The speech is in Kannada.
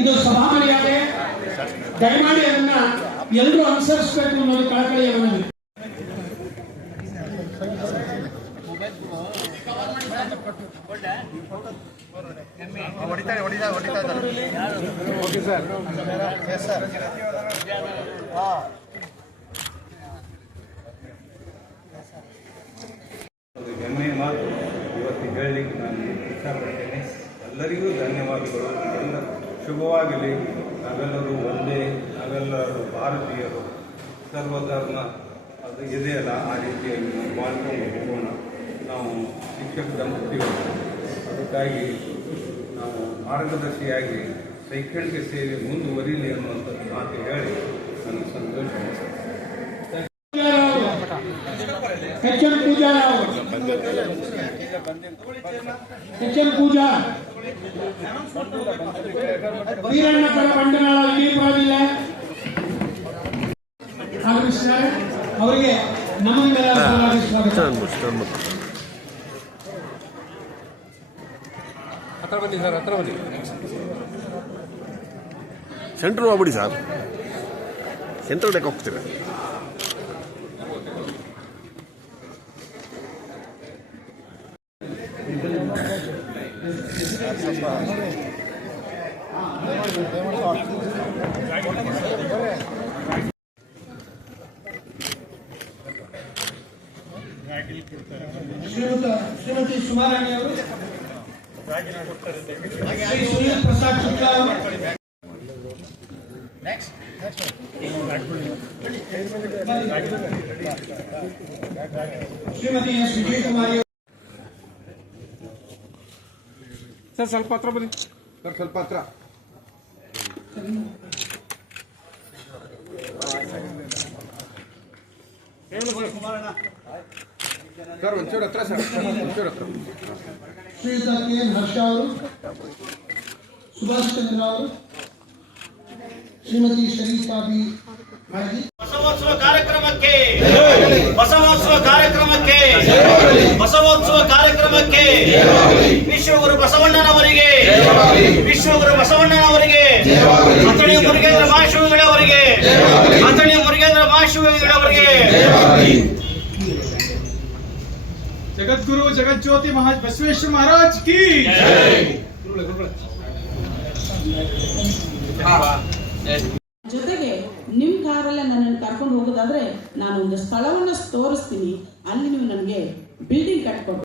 ಇದು ಸಭಾ ಮರ್ಯಾದೆ, ದಯಮಾಡಿ ಅದನ್ನ ಎಲ್ಲರೂ ಅನುಸರಿಸಬೇಕು ಅನ್ನೋದು ಕಳಕಳಿಯ ಮನವಿ. ಹೆಮ್ಮೆಯ ಮಾತು ಇವತ್ತು ಹೇಳಲಿಕ್ಕೆ ನಾನು ಇಷ್ಟಪಡ್ತೇನೆ. ಎಲ್ಲರಿಗೂ ಧನ್ಯವಾದಗಳು. ಎಲ್ಲ ಶುಭವಾಗಲಿ. ನಾವೆಲ್ಲರೂ ಒಂದೇ, ನಾವೆಲ್ಲರೂ ಭಾರತೀಯರು, ಸರ್ವಧರ್ಮ ಅದು ಇದೆಯಲ್ಲ, ಆ ರೀತಿಯಾಗಿ ನಾವು ಬಾಳ್ಕೊಂಡು ಹೋಗೋಣ. ನಾವು ಶಿಕ್ಷಕ ದಂಪತಿಗಳು, ಅದಕ್ಕಾಗಿ ನಾವು ಮಾರ್ಗದರ್ಶಿಯಾಗಿ ಶೈಕ್ಷಣಿಕ ಸೇವೆ ಮುಂದುವರಿಲಿ ಅನ್ನುವಂಥ ಮಾತು ಹೇಳಿ ನನಗೆ ಸಂತೋಷ ಅನಿಸುತ್ತೆ. ಪೂಜಾ ವೀರಣ್ಣ ಬಂಡನಾಳ ಬರೋದಿಲ್ಲ ಆಗಮಿಸಿದ್ದಾರೆ. ಅವರಿಗೆ ನಮ್ಮೆಲ್ಲ ಸ್ವಾಗತ. ಹತ್ರ ಬನ್ನಿ ಸರ್, ಹತ್ರ ಬನ್ನಿ. ಸೆಂಟ್ರ್ ಹೋಗ್ಬಿಡಿ ಸರ್, ಸೆಂಟ್ರ್ ಡೆಕ್ ಹೋಗ್ತೀರ. ಶ್ರೀಮತಿ ಸುಮಾರಾಣಿ ಅವರು, ಶ್ರೀ ಸುನೀಲ್ ಪ್ರಸಾದ್ ಶುಕ್ಲಾ ಅವರು, ಶ್ರೀಮತಿ ಎಸ್ ವಿಜಯಕುಮಾರಿ ಸರ್ ಸ್ವಲ್ಪ ಹತ್ರ ಬನ್ನಿ ಸರ್, ಸ್ವಲ್ಪ ಹತ್ರ. ಸರ್ ಒಂಚೂರು ಹತ್ರ ಸರ್, ಒಂಚೂರು ಹತ್ರ. ಶ್ರೀಯುತ ಕೆ ಎನ್ ಹರ್ಷ ಅವರು, ಸುಭಾಷ್ ಚಂದ್ರ ಅವರು, ಶ್ರೀಮತಿ ಶರೀಫಾ ಬಿ ಮಾಜಿ. ಬಸವೋತ್ಸವ ಕಾರ್ಯಕ್ರಮಕ್ಕೆ, ಬಸವೋತ್ಸವ ಕಾರ್ಯಕ್ರಮಕ್ಕೆ, ಬಸವೋತ್ಸವ ಕಾರ್ಯಕ್ರಮಕ್ಕೆ ವಿಶ್ವಗುರು ಬಸವಣ್ಣನವರಿಗೆ, ವಿಶ್ವಗುರು ಬಸವಣ್ಣನವರಿಗೆ, ಅಥಣಿ ಮುರುಗೇಂದ್ರ ಮಹಾಶಿವಗಳವರಿಗೆ, ಅಥಣಿ ಮುರುಗೇಂದ್ರ ಮಹಾಶಿವಗಳವರಿಗೆ, ಜಗದ್ಗುರು ಜಗಜ್ಯೋತಿ ಬಸವೇಶ್ವರ ಮಹಾರಾಜ್ ಕಿ ಜೊತೆಗೆ ನಿಮ್ ಕಾರಲ್ಲೇ ನನ್ನನ್ನು ಕರ್ಕೊಂಡು ಹೋಗೋದಾದ್ರೆ ನಾನು ಒಂದು ಸ್ಥಳವನ್ನು ತೋರಿಸ್ತೀನಿ, ಅಲ್ಲಿ ನೀವು ನನಗೆ ಬಿಲ್ಡಿಂಗ್ ಕಟ್ಕೊಟ್ಟು